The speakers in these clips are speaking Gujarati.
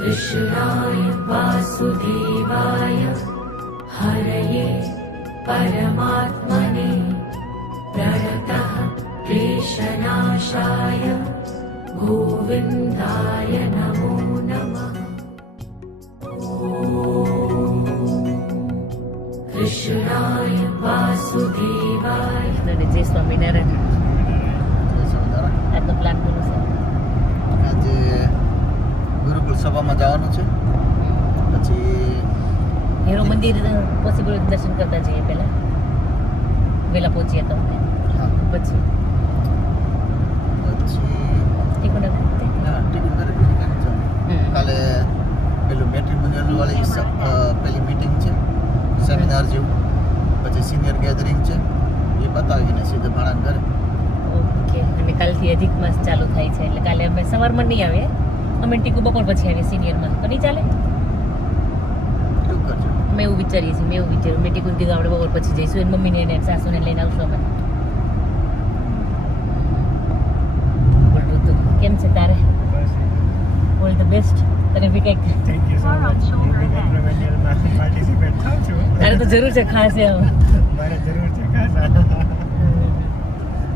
कृष्णाय वासुदेवाय हरये परमात्मने प्रणतः क्लेशनाशाय गोविन्दाय नमो नमः। कृष्णाय वासुदेवाय। जय स्वामीनारायण। આજનો પ્લાન બોલો સર? આજે ગુરુકુળ સભામાં જવાનું છે, પછી હીરો મંદિર પોસિબલ દર્શન કરતા જઈએ પહેલા, વહેલા પહોંચીએ તો પછી કાલે પેલું મેટ્રિમોનિયલ વાળી પેલી મીટિંગ છે, સેમિનાર જેવું, પછી સિનિયર ગેધરિંગ છે, એ બતાવીને સીધા ભાણા કરે. ઓકે. અને કાલથી અધિક માસ ચાલુ થાય છે, એટલે કાલે અમે સવારમાં નહીં આવીએ, અમે ટીકુ બપોર પછી આવીએ સિનિયરમાં. તો નહીં ચાલે? એવું કરજો. મેં એવું વિચારીએ છીએ, મેં ટીકુ કીધું આપણે બપોર પછી જઈશું, એની મમ્મીને એને સાસુને લઈને આવશું અમે. કેમ છે તારે? All the best. તને બી કંઈક તારે તો જરૂર છે ખાસ એમ.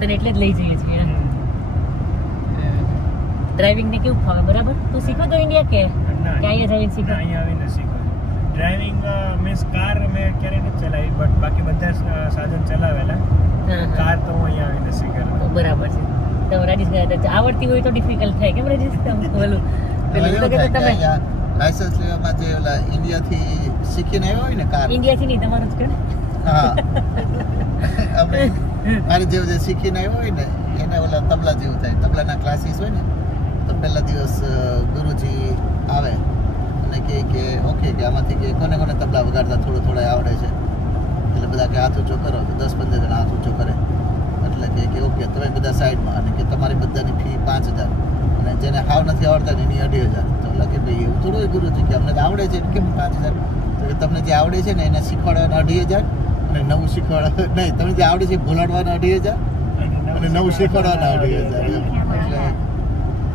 તને એટલે જ લઈ જઈએ છીએ. ડ્રાઇવિંગ ને કેવું ફાવે? બરાબર? તું શીખો તો ઇન્ડિયા કે અહીંયા જઈને શીખો? અહીંયા આવીને શીખો. ડ્રાઇવિંગ મીન્સ કાર મેં ક્યારેય નથી ચલાવી, બટ બાકી બધા સાધન ચલાવેલા. કાર તો હું અહીંયા આવીને શીખેલો. બરાબર છે. તો રાજેશ ગયા આવડતી હોય તો ડિફિકલ્ટ થાય. કેમ રાજેશ? પેલું તમે લાયસન્સ લેવામાં જે ઓલા ઇન્ડિયાથી શીખીને આવ્યા હોય ને કાર, ઇન્ડિયાથી નહીં તમારું જ કે? હા, આપણે મારે જે શીખીને આવ્યો હોય ને એને ઓલા તબલા જેવું થાય. તબલાના ક્લાસીસ હોય ને તો પહેલા દિવસ ગુરુજી આવે અને કહે કે ઓકે કે આમાંથી કે કોને કોને તબલા વગાડતા થોડું આવડે છે, એટલે બધા કે હાથ ઊંચો કરો, તો 10-15 જણા હાથ ઊંચો કરે. એટલે કે ઓકે તમે બધા સાઈડમાં, અને કે તમારી બધાની ફી 5,000, અને જેને હાવ નથી આવડતા ને એની 2,500. તો એટલે કે ભાઈ એવું થોડું હોય ગુરુજી કે અમને તો આવડે છે, કેમ 5,000? તો કે તમને જે આવડે છે ને એને શીખવાડવાના 2,500, અને નવું શીખવાડવા નહીં, તમને જે આવડે છે ભૂલાડવાના 2,500, અને નવું શીખવાડવાના 2,500. એટલે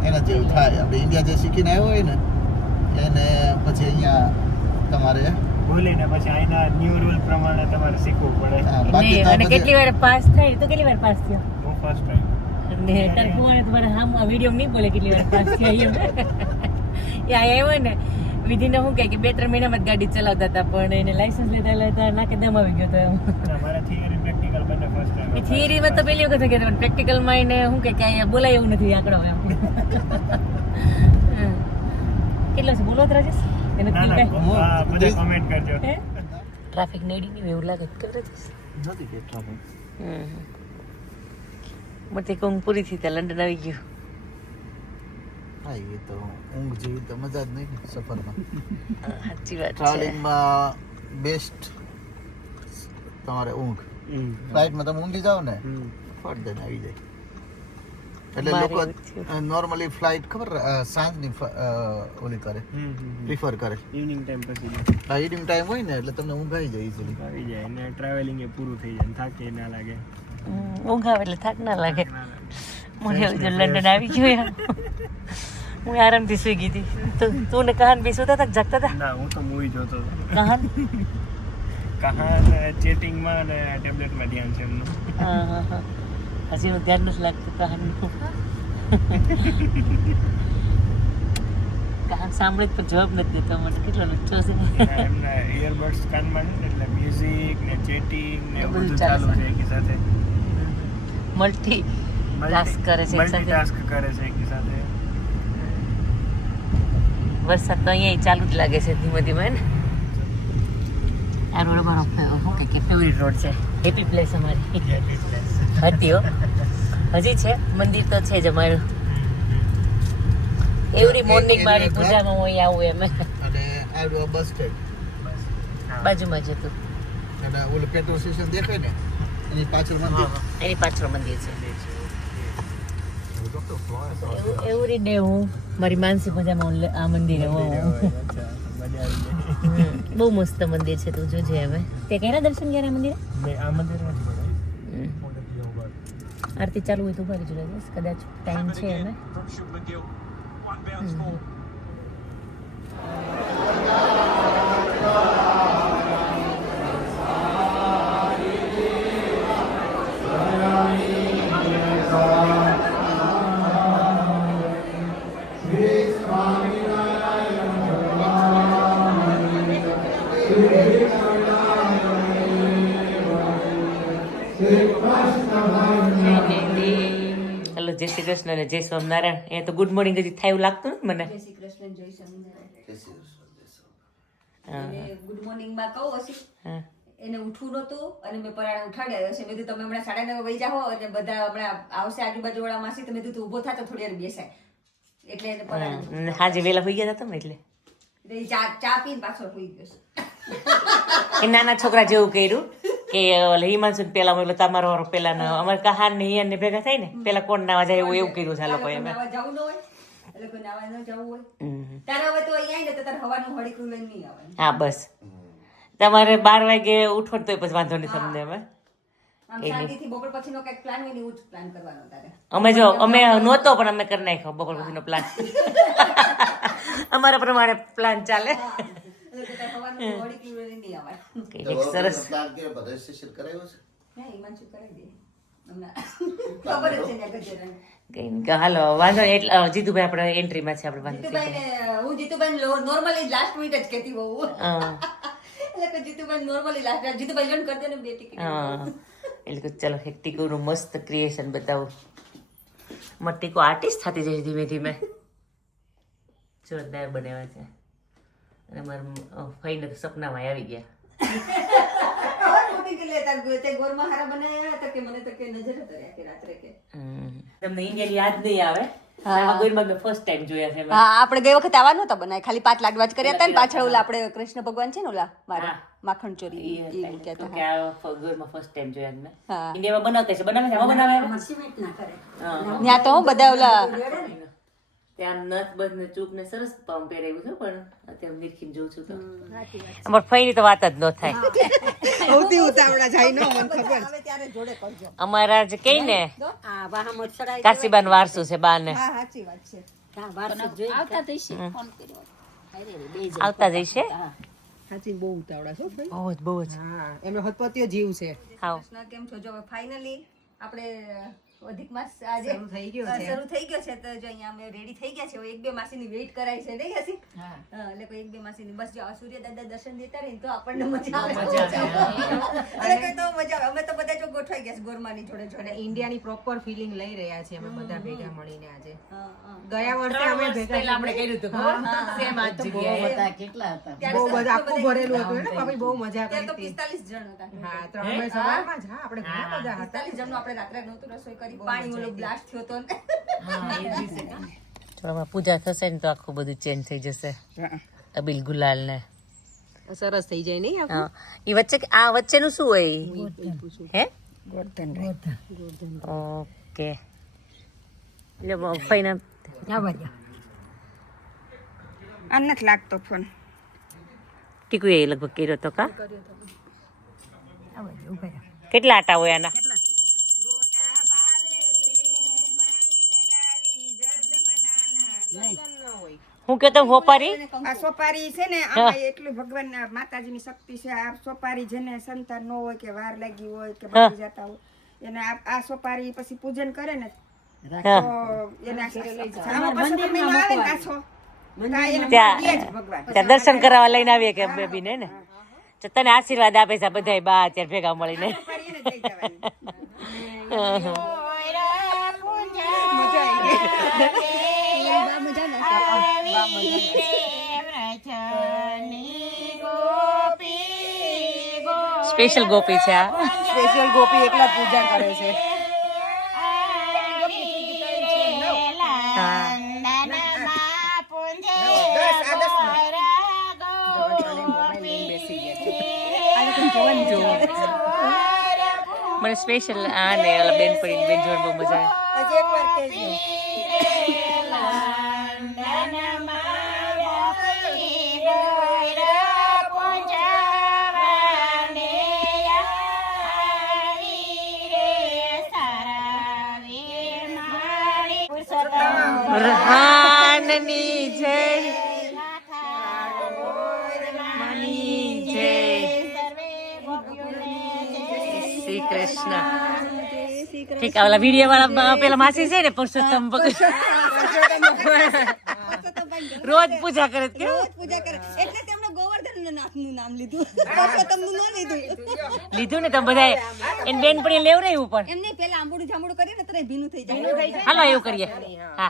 એના જેવું થાય. આપણે ઇન્ડિયા જે શીખીને આવ્યો હોય ને એને પછી અહીંયા તમારે ભૂલીને પછી અહીંના ન્યૂ રૂલ પ્રમાણે તમારે શીખવું પડે. અને કેટલી વાર પાસ થાય? તો કેટલી વાર પાસ થયો? હું ફર્સ્ટ ટાઈમ. અને તાર કુવાને તમારે હામ આ વિડીયો નહીં બોલે કેટલી વાર પાસ થયા એમ. એ આવ્યો ને વિધિને શું કહે કે 2-3 મહિનામાં જ ગાડી ચલાવતા હતા, પણ એને લાયસન્સ લેતા નાકે દમ આવી ગયો હતો એમ. મારા થિયરી પ્રેક્ટિકલ બંને ફર્સ્ટ ટાઈમ. એ થિયરીમાં તો પહેલી વખત કે પ્રેક્ટિકલમાં એને શું કે અહીંયા બોલાય એવું નથી આંકડો એમ. કેટલો છે બોલો રાજેશ? એને બધા કમેન્ટ કરજો. ટ્રાફિક નડી નહીં એવું લાગે કે રાજેશ? નથી કે ટ્રાફિક. મને ઊંઘ પૂરી થઈ ત્યાં લંડન આવી ગયું. હા, એ તો ઊંઘ જેવી તો મજા જ નહીં સફરમાં. સાચી વાત છે. ટ્રાવેલિંગમાં બેસ્ટ તમારે ઊંઘ. ફ્લાઇટમાં તમે ઊંઘી જાઓ ને ફટ દઈને આવી જાય. એટલે લોકો નોર્મલી ફ્લાઇટ ખબર સાંજની ઓલી કરે, પ્રિફર કરે. ઇવનિંગ ટાઈમ પછી હા, ઇવનિંગ ટાઈમ હોય ને એટલે તમને ઊંઘ આવી જાય ઇઝીલી. આવી જાય અને ટ્રાવેલિંગ એ પૂરું થઈ જાય, થાક એ ના લાગે. ઊંઘ આવે એટલે થાક ના લાગે. મને એવું જો લંડન આવી ગયું હું આરામથી સુઈ ગઈ હતી. તું ને કહાન બી સુતા હતા જાગતા હતા? ના, હું તો મૂવી જોતો હતો. કહાન ચેટિંગમાં અને ટેબ્લેટમાં ધ્યાન છે એમનું. હા હજી હું ધ્યાન નથી લાગતું કહાનનું. કહાન સાંભળે પણ જવાબ નથી દેતો. મને કેટલો લચ્છો છે. એમના ઇયરબડ્સ કાનમાં છે ને એટલે મ્યુઝિક ને ચેટિંગ ને બધું ચાલુ છે એકી સાથે. મલ્ટી ટાસ્ક કરે છે મલ્ટીટાસ્ક કરે છે એકી સાથે. વરસાદ તો અહીંયા ચાલુ જ લાગે છે ધીમે ધીમે ને. આ રોડ અમારો શું કે ફેવરિટ રોડ છે. હેપી પ્લેસ અમારી હતી હો, હજી છે. મંદિર તો છે જ અમારું. એવરી મોર્નિંગ મારી પૂજામાં હું અહીં આવું એમ. અને આવ્યું બસ સ્ટેન્ડ બાજુમાં જ હતું. અને ઓલું પેટ્રોલ સ્ટેશન દેખાય ને એની પાછળ મંદિર. એની પાછળ મંદિર છે. એવરી ડે હું મારી માનસી પૂજામાં આ મંદિરે હોઉં. બહુ મસ્ત મંદિર છે, તું જોજે. હવે તે કયા દર્શન કર્યા મંદિરે? આ મંદિર નથી પડે. આરતી ચાલુ હોય તો ઉભા રહેજો કદાચ ટાઈમ છે એને. શ્રી કૃષ્ણ અને જય સ્વામિનારાયણ. એ તો ગુડ મોર્નિંગ હજી થાય એવું લાગતું નથી મને. જય શ્રી કૃષ્ણ જય સ્વામિનારાયણ. જય શ્રી કૃષ્ણ, જય સ્વામિનારાયણ. એને ગુડ મોર્નિંગ માં કહું હશે હા. એને ઉઠવું નતું અને મેં પરાણે ઉઠાડ્યા હશે. મેં કીધું તમે હમણાં 9:30 વહી જાઓ અને બધા હમણાં આવશે આજુબાજુ વાળા માસી. તમે કીધું ઊભો થા તો થોડી વાર બેસાય એટલે એને પરાણે હાજે વેલા હોઈ ગયા હતા તમે એટલે એટલે ઈ ચા પીને પાછો હોઈ ગયો છે. એ નાના છોકરા જેવું કર્યું કે હિમાંશુ પેલા બોલો તમારો વારો પેલા ન અમારે કહાન ને હિયન ને ભેગા થાય ને પેલા કોણ નાવા જાય એવું કર્યું છે આ લોકોએ. અમે નાવા જવું ન હોય એટલે કોઈ નાવા ન જવું હોય તારે હવે તો અહીંયા ને તો તારે હવાનું હળીકું લઈને નહીં આવવાનું. હા બસ તમારે 12 વાગે ઉઠો તો પછી વાંધો નહીં તમને. અમે આમ શાંતિથી બપોર પછીનો કંઈક પ્લાન હોય ને એવું જ પ્લાન કરવાનો તારે. અમે નહોતો પણ અમે કરી નાખ્યો બપોર પછીનો પ્લાન. અમારા પ્રમાણે પ્લાન ચાલે. એટલે તો તારે હવાનું હળીકું લઈને નહીં આવવાનું. સરસ. પ્લાન કર્યો, બધા રજીસ્ટ્રેશન કરાવ્યું છે? હા હિમાંશુ કરાવી દે હમણાં ખબર જ છે ને ગજરાને. કઈ નહીં. હાલો વાંધો નહીં. એટલે જીતુભાઈ આપણે એન્ટ્રીમાં છે આપણે વાંધો નહીં. જીતુભાઈને હું જીતુભાઈ નોર્મલી લાસ્ટ મિનિટ જ કહેતી હોઉં. હા એટલે Jitubhai normally last Jitubhai learn કરી દે ને 2 ટિકિટ. હા એટલે ચાલો એક ટીકુનું મસ્ત ક્રિએશન બતાવું. મટીકો આર્ટિસ્ટ થતી જાય ધીમે ધીમે. જોરદાર બનાવ્યા છે અને મારા ફઈને તો સપનામાં આવી ગયા. તે ગોરમાં હારા બનાવ્યા હતા કે મને તો કે નજર હતો કે રાત્રે કે તમને ઇન્ડિયન યાદ નહીં આવે. આ ગોરમાં મેં ફર્સ્ટ ટાઈમ જોયા છે. હા આપણે ગઈ વખત આવવાનું હતા બનાય ખાલી 5 લાડવા જ કર્યા હતા ને પાછળ ઓલા આપણે કૃષ્ણ ભગવાન છે ને ઓલા મારા માખણ ચોરી એ મૂક્યા હતા. કે આ ગોરમાં ફર્સ્ટ ટાઈમ જોયા મેં. હા ઇન્ડિયામાં બનાવતા છે. બનાવે છે આમાં બનાવે ત્યાં તો બધા ઓલા ત્યાં નથ બધ ને ચૂપ ને સરસ પામ પહેરાવ્યું છે પણ અત્યારે નિરખીને જોઉં છું તો અમાર ફઈની તો વાત જ ન થાય. સૌથી ઉતાવળા જાય નો મને ખબર હવે ત્યારે જોડે કરજો. અમારા જે કઈ ને આ વાહમત સડાઈ કાશીબાન વારસું છે બા ને હા સાચી વાત છે. હા વારસો જોઈ આવતા થઈશે ફોન કર્યો. આવતા જઈશે. સાચી બહુ ઉતાવળા છો ભાઈ. બહુ જ બહુ જ. હા એમનો હતપતિયો જીવ છે. આવ કૃષ્ણ કેમ છો? જો ફાઇનલી આપણે અધિક માસ આજે શરૂ થઈ ગયો છે. શરૂ થઈ ગયો છે તો જો અહીંયા અમે રેડી થઈ ગયા છે. હવે 1-2 માસીની વેઇટ કરાય છે નહીં હસી? હા એટલે કોઈ 1-2 માસીની બસ જો સૂર્ય દાદા દર્શન દેતા રહે ને તો આપણને મજા આવે. એટલે કઈ તો મજા આવે. અમે તો બધા જો ગોઠવાઈ ગયા છે ગોરમાની જોડે જોડે. ઇન્ડિયાની પ્રોપર ફિલિંગ લઈ રહ્યા છે અમે બધા ભેગા મળીને આજે. હા હા ગયા વર્ષે અમે ભેગા આપણે કર્યું હતું સેમ આ જગ્યાએ. બહુ બધા આખું ભરેલું હતું ને ભાભી બહુ મજા ત્યાં તો કરી 45 જણ હતા. હા તો અમે સવારમાં જ હા આપણે ઘણા બધા હતા. 45 જણનું આપણે રાત્રે નહોતું રસોઈ કરી. પાણી ઓલો બ્લાસ્ટ થયો તો ને. થોડામાં પૂજા થશે ને તો આખું બધું ચેન્જ થઈ જશે. અબીલ ગુલાલ ને સરસ થઈ જાય નહીં આખું. હા એ વચ્ચે આ વચ્ચેનું શું હોય હે? ઓકે એટલે ફઈને આ નથી લાગતો ફોન. ટીકુ એ લગભગ કર્યો તો કા કેટલા આટા હોય આના? હું કે તમે હોપારી આ સોપારી છે ને આમાં એટલું ભગવાન માતાજીની શક્તિ છે. આ સોપારી જેને સંતાન ન હોય કે વાર લાગી હોય કે બની જતા હોય એને આ સોપારી પછી પૂજન કરે ને તો એને આમાં પાછો મહિનો આવે ને પાછો ત્યાં દર્શન કરાવવા લઈને આવીએ કે બેબી ને તો તને આશીર્વાદ આપે છે બધા બા અત્યારે ભેગા મળીને. સ્પેશિયલ ગોપી છે આ. સ્પેશિયલ ગોપી એકલા પૂજા કરે છે. મને સ્પેશિયલ આ ને ઓલા બેન પડી બેન જોડ બહુ મજા આવે. હજી એકવાર કહેજો. રહાનની જય માની જય શ્રી કૃષ્ણ. ઠીક ઓલા વિડીયો વાળા પેલા માસી છે ને પુરુષોત્તમ રોજ પૂજા કરે કે પૂજા કરે એટલે તેમણે ગોવર્ધન આપનું નામ લીધું પરસોત્તમનું ન લીધું લીધું ને તમે બધા એને બેનપણી લેવરાયું પણ એમ નહીં પેલા આંબોડું જાંબોડું કરીએ ને તો ભીનું થઈ જાય હાલો એવું કરીએ હા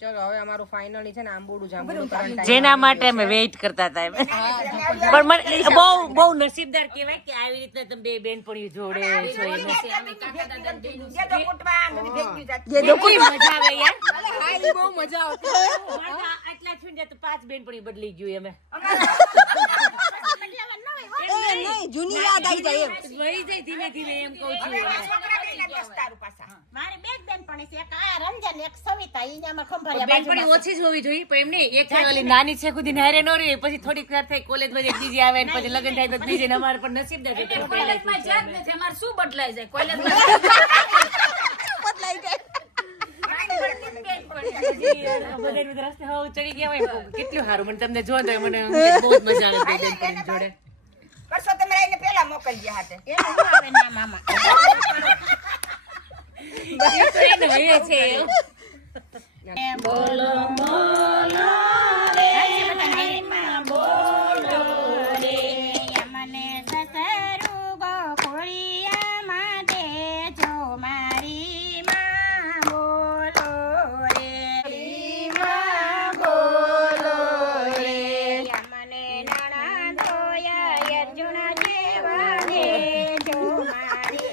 ચલો હવે અમારું ફાઇનલી છે ને આંબોડું જાંબુડું કરવાનું જેના માટે અમે વેઇટ કરતા હતા એમ. પણ મને બહુ નસીબદાર કહેવાય કે આવી રીતના તમે બે બેનપણી જોડે છો એમ. કેટલી મજા આવે યાર. બહુ મજા આવતી આટલા છું ને તો 5 બેનપણી બદલી ગયું અમે. નહીં જૂની યાદ આવી જાય એમ વહી જાય ધીમે ધીમે એમ કહું છું. મારી બે જ બેનપણી છે, એક આ રંજન, એક સવિતા. ઈ ન્યામાં ખંભાળિયા બેનપણી ઓછી જ હોવી જોઈએ પણ એમ નહીં એક છે ઓલી નાની છે ખુદી હારે ન રહી પછી થોડીક વાર થાય કોલેજમાં એક બીજી આવે ને પછી લગ્ન થાય તો બીજી ને અમારે પણ નસીબદાર છે કોલેજમાં જ નથી અમારે શું બદલાઈ જાય કોલેજમાં બદલાઈ જાય બધા રસ્તે હવે ચડી ગયા હોય કેટલું સારું મને તમને જો તો મને બહુ જ મજા આવે બેનપણી જોડે. પરસોત્તમ રાયને પેલા મોકલી ગયા હતા એનું શું આવે નામ આમાં? બોલો બોલો રે માં બોલો રે મને સસરું ગોખોળિયા માટે જો મારી માં બોલો રે માં બોલો રે મને નણંદોયા અર્જુન જેવા રે જો મારી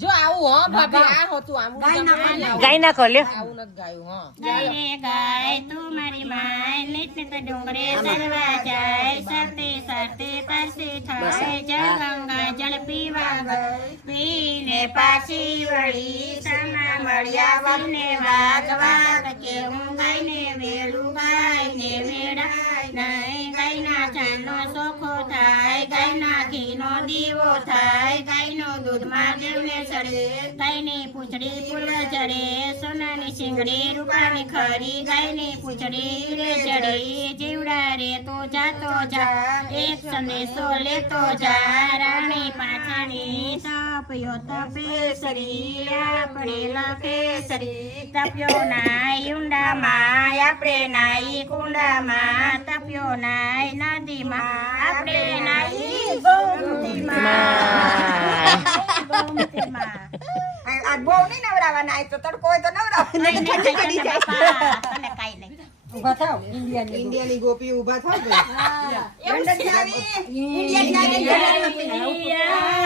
જો આવું હો ભાભી આ હોતું આવું ગાઈ નાખો લ્યો. આવું નથી ગાયું હો ગાય ગાય તું મારી માય નિત્ય તો ડુંગરે સરવા જાય સરતે સરતે તરસે થાય જળ ગંગા જળ પીવા પીને પાછી વળી સમા મળ્યા વને વાગ વાગ કે હું ગાયને વેડું ગાયને વેડાય નહીં ગાયના ચાંદનો સોખો થાય ગાયના ઘીનો દીવો થાય ગાયનો દૂધમાં દેવને ચડે ગાયની પૂંછડી ફૂલ ચડે સોનાની શિંગડી રૂપાની ખરી ગાયની પૂંછડી રે ચડી જીવડા રે તો જાતો જા એક સંદેશો લેતો જા રાણી પાછાની તપ્યો તપેસરી આપણે લખેસરી તપ્યો નાય ઊંડામાં આપણે નાઈ કુંડામાં તપ્યો નાય નદીમાં આપણે નાઈ ગોમતીમાં ગોમતીમાં આ બહુ નહીં નવરાવાના આ તો તડકો હોય તો નવરાવાના તને કાંઈ નહીં. ઉભા થાવ ઇન્ડિયાની ગોપી ઊભા થાવ કે લંડન જાવી ઇન્ડિયન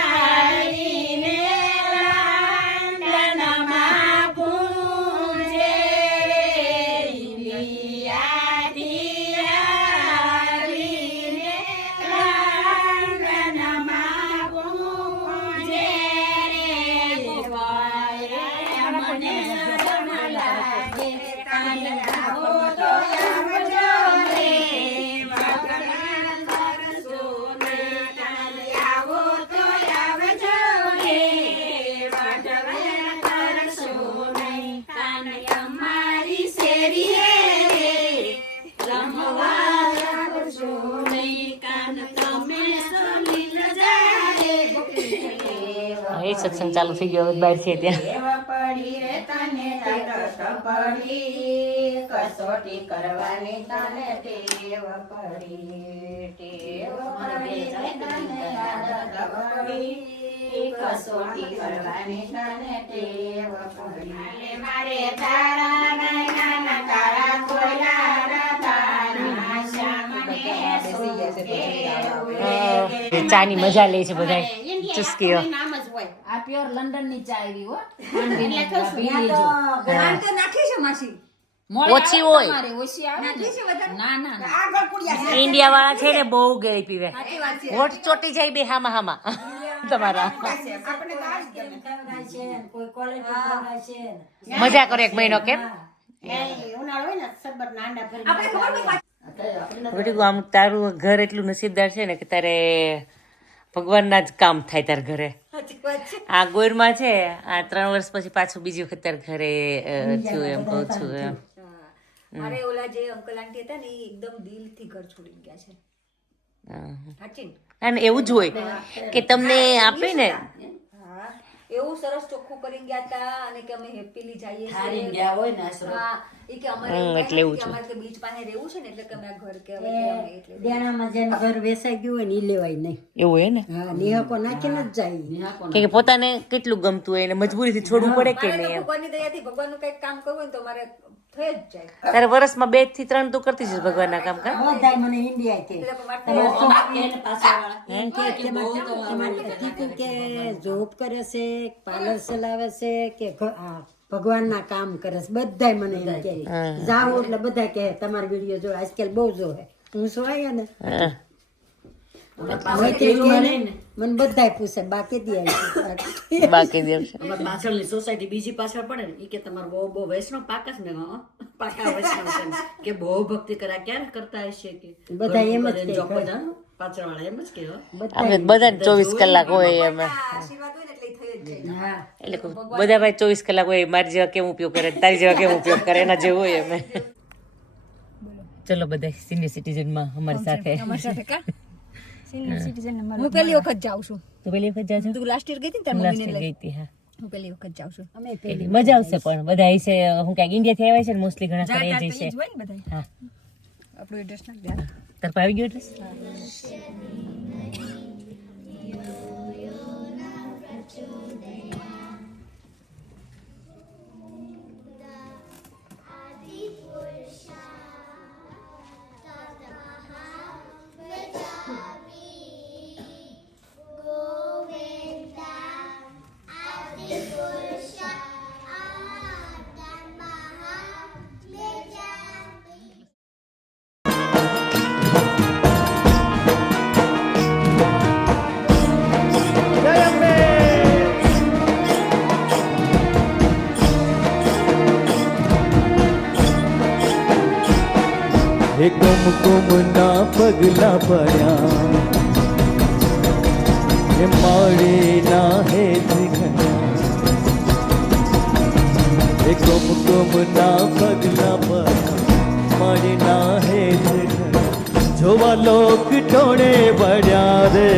આવીને લંડનમાં પૂજે રે ઇન્ડિયાથી આવીને લંડનમાં પૂજે રે દેવાય મને શરમ લાગે કાને આવો તો આવજો રે એ સત્સંગ ચાલુ થઈ ગયો બહાર છે ત્યાં. પડી રે તને પડી કસોટી કરવાની તને ટેવ પડી કસોટી કરવાની તને ટેવ પડી મારે તારા નૈના તારા ખોલા તારા શ્યામને ચાની મજા લે છે બધા ચુસ્કીઓ. નામ જ હોય આ પ્યોર લંડન ની ચા આવી હો આમ તો નાખી છે માસી ઓછી હોય ઓછી આવે નાખી છે વધારે ના ના ના આગળ કુડિયા ઇન્ડિયા વાળા છે ને બહુ ગળી પીવે સાચી વાત છે હોઠ ચોટી જાય બે હામા હામા તમારા આપણે તો આ જ ગમે મજા કરો એક મહિનો કેમ ઉનાળો હોય ને સરબત ના અંડા ભરી આપણે ખબર બેટી આમ તારું ઘર એટલું નસીબદાર છે ને કે તારે ભગવાનના જ કામ થાય તાર ઘરે. સાચી વાત છે આ ગોરમાં છે આ 3 વર્ષ પછી પાછું બીજી વખત તાર ઘરે થયું એમ કહું છું એમ. મારે ઓલા જે અંકલ આંટી હતા ને એ એકદમ દિલથી ઘર છોડી ગયા છે સાચી ને? અને એવું જ હોય કે તમને આપે ને હા એવું સરસ ચોખ્ખું કરીને ગયા હતા અને કે અમે હેપીલી જઈએ હારી છીએ. ગયા હોય ને આશરો. હા એ કે અમારે હમ, એવું એટલે કાંઈ એવું નથી કે છે. અમારે કે બીચ પાસે રહેવું છે ને એટલે કે અમે આ ઘર કે હવે કે અમે એટલે દેણામાં જેને ઘર વેસાઈ ગયું હોય ને ઈ લેવાય નહીં. એવું હોય ને હા નિહાકો નાખીને જ જાય. કે પોતાને કેટલું ગમતું હોય એને મજબૂરીથી છોડવું પડે કે મારે તો નહીં એમ. ભગવાનની દયાથી ભગવાનનું કંઈક કામ કરવું હોય ને તો મારે થઈ જ જાય. તારે વર્ષમાં 2 થી 3 તું કરતી જ ભગવાનના કામ કા બધાય મને ઇન્ડિયા કે એટલે માટે કે જોબ કરે છે પાર્લર ચલાવે છે કે ભગવાનના કામ કરે છે બધાય મને એમ કે જાવ એટલે બધા કે તમારા વિડીયો જો આજકાલ બહુ જોવે હું સોયા ને હા. મને બધાય પૂછે બાકી દે બાકી દેવ છે અમારી પાછળની સોસાયટી બીજી પાછળ પડે ને ઈ કે તમારો બહુ વૈષ્ણવ પાકા છે ને પાકા વૈષ્ણવ છે ને. કે બહુ ભક્તિ કર્યા ક્યાં કરતા હશે કે બધા એમ જ કે પાછળ વાળા એમ જ કે આપણે બધાને 24 કલાક હોય એમ આશીર્વાદ હોય ને એટલે ઈ થઈ જ જાય. હા એટલે બધા ભાઈ 24 કલાક હોય મારી જેવા કેમ ઉપયોગ કરે તારી જેવા કેમ ઉપયોગ કરે એના જેવું હોય એમ ચલો બધા સિનિયર સિટીઝન માં અમારી સાથે હું પહેલી વખત જાઉં છું. તો પેલી વખત જાજો તું લાસ્ટ યર ગઈ હતી ને તારી લાસ્ટ મમ્મીને લઈ. ગઈ હતી હા હું પહેલી વખત જાઉં છું. પેલી મજા આવશે પણ બધા અહીં છે હું કઈક ઇન્ડિયા થી આવ્યા છે ને મોસ્ટલી ઘણા ખરા એ જ છે હા આપણું એડ્રેસ નાખ દે. તાર પાસે આવી ગયો એડ્રેસ હે કુમકુમના પગલા પડ્યા હે માળીના હેત ઘણા હે કુમકુમના પગલા પડ્યા માળીના હેત ઘણા જોવા લોક ટોળે વળ્યા રે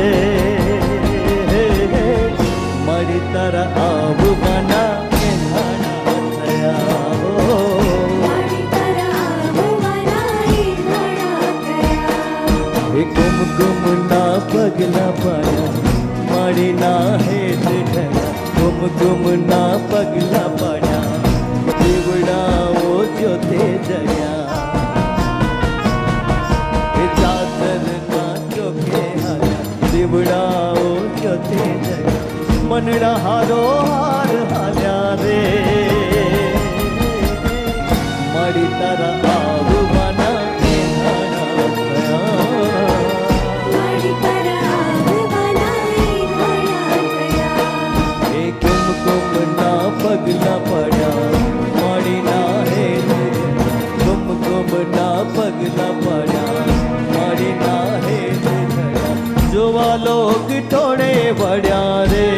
મારી તારા આવવાના એનાના થયા હો કુમકુમના પગલા પાડ્યા માળીના હેત ઢળ્યા કુમકુમના પગલા પાડ્યા દેવડાઓ જ્યોતે જયા એ ચાદરના ચોકે હાલ્યા દેવડાઓ જ્યોતે જયા મનડા હારો હાર હાલ્યા રે મારી તારા આવવાના પગલા પડ્યા માળીના હેત કુમકુમના પગલા પડ્યા માળીના હેત ધડ્યા જોવા લોક ટોળે વળ્યા રે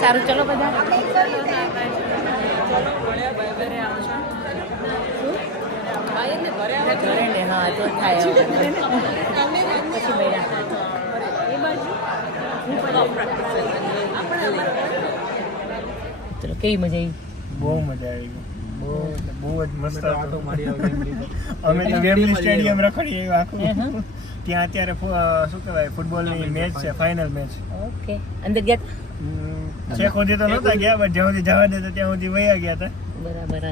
સારું ચલો બધા ઘરે ને હા તો થાય પછી મળ્યા. એ બાજુ ચલો, કેવી મજા આવી? બહુ મજા આવી બહુ જ મસ્ત હતો. અમે તો વેમ્બલી સ્ટેડિયમ રખડી આવ્યા આખું. ત્યાં અત્યારે શું કહેવાય ફૂટબોલની મેચ છે, ફાઇનલ મેચ. ઓકે, અંદર ગયા છેક સુધી તો નહોતા ગયા, બટ જ્યાં સુધી જવા દેતા ત્યાં સુધી વયા ગયા હતા. બરાબર.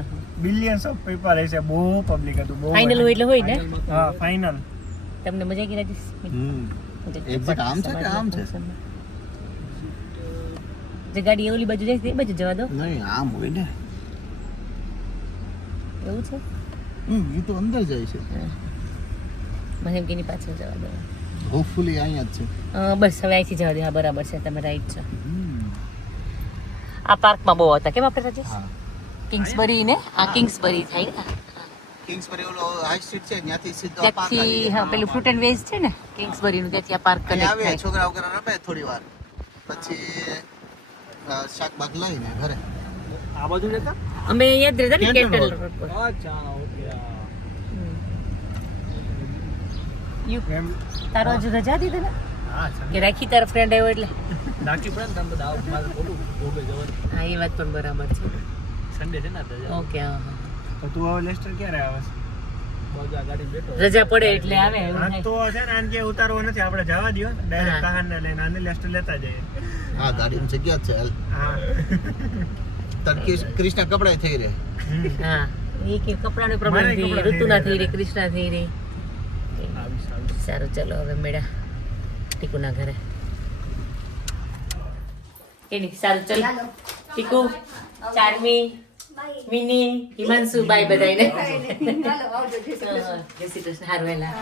બિલિયન્સ ઓફ પીપલ હશે, બહુ પબ્લિક હતું. બહુ ફાઇનલ હોય એટલે હોય ને. હા, ફાઇનલ. તમને મજા આવી રાજેશ? એક્ઝેક્ટ આમ છે કે આમ છે? જે ગાડી ઓલી બાજુ જાય છે એ બાજુ જવા દો. નહીં, આમ હોય ને. એવું છે? એ તો અંદર જાય છે. મને એમ કે એની પાછળ જવા દો. હોપફુલી અહીંયા જ છે. બસ હવે અહીંથી જવા દો. હા, બરાબર છે, તમે રાઈટ છો. આ પાર્કમાં બહુ હતા. કેમ આપણે રાજેશ? કિંગ્સબરી ને આ કિંગ્સબરી થાય ને. કિંગ્સબરી ઓલો હાઈ સ્ટ્રીટ છે, ત્યાંથી સીધો આ પાર્ક ત્યાંથી હા પેલું ફ્રૂટ એન્ડ વેજ છે ને કિંગ્સબરી નું, ત્યાંથી આ પાર્ક અહીંયા કનેક્ટ આવે, થાય. છોકરા વગેરે રમે થોડી વાર, પછી શાકભાગ લઈને ઘરે. આ બાજુ લેતા અમે અહીંયા જ રહેતા ને કેન્ટલ કેન્ટલ રોડ. રોડ પર. અચ્છા, ઓકે. તારો હજુ રજા દીધી ને હા, કે રાખી તારા ફ્રેન્ડ આવ્યો એટલે? નાખી પડે ને તમે બધા આવું મારે બોલું ગોબે જવાનું. હા, એ વાત પણ બરાબર છે. સન્ડે છે ને આજે. ઓકે, હા તો તું હવે લેસ્ટર ક્યારે આવે છે? બોજા ગાડી બેઠો. રજા પડે એટલે આવે એવું હા, થાય. તો છે ને આને કે ઉતારવો નથી, આપણે જવા દો ડાયરેક્ટ કહાનને લઈને આને લેસ્ટર લેતા જઈએ. હા, ગાડીની જગ્યા જ છે. હા. તડકી ક્રિષ્ના કપડાય થઈ રહે. હા, એ કે કપડાનો પ્રોબ્લેમ મારે થઈ, કપડાં ઋતુના થઈ રહી, કૃષ્ણા થઈ રહી. આવીશ. સારું, ચલો હવે મેળા ટીકુના ઘરે. કેની સારું, ચલ ટીકુ, ચાર્મી, મિની, હિમાંશુ, બાય બધાયને. ચાલો આવજો. જય શ્રી કૃષ્ણ. જય શ્રી કૃષ્ણ. હારું, હેલા.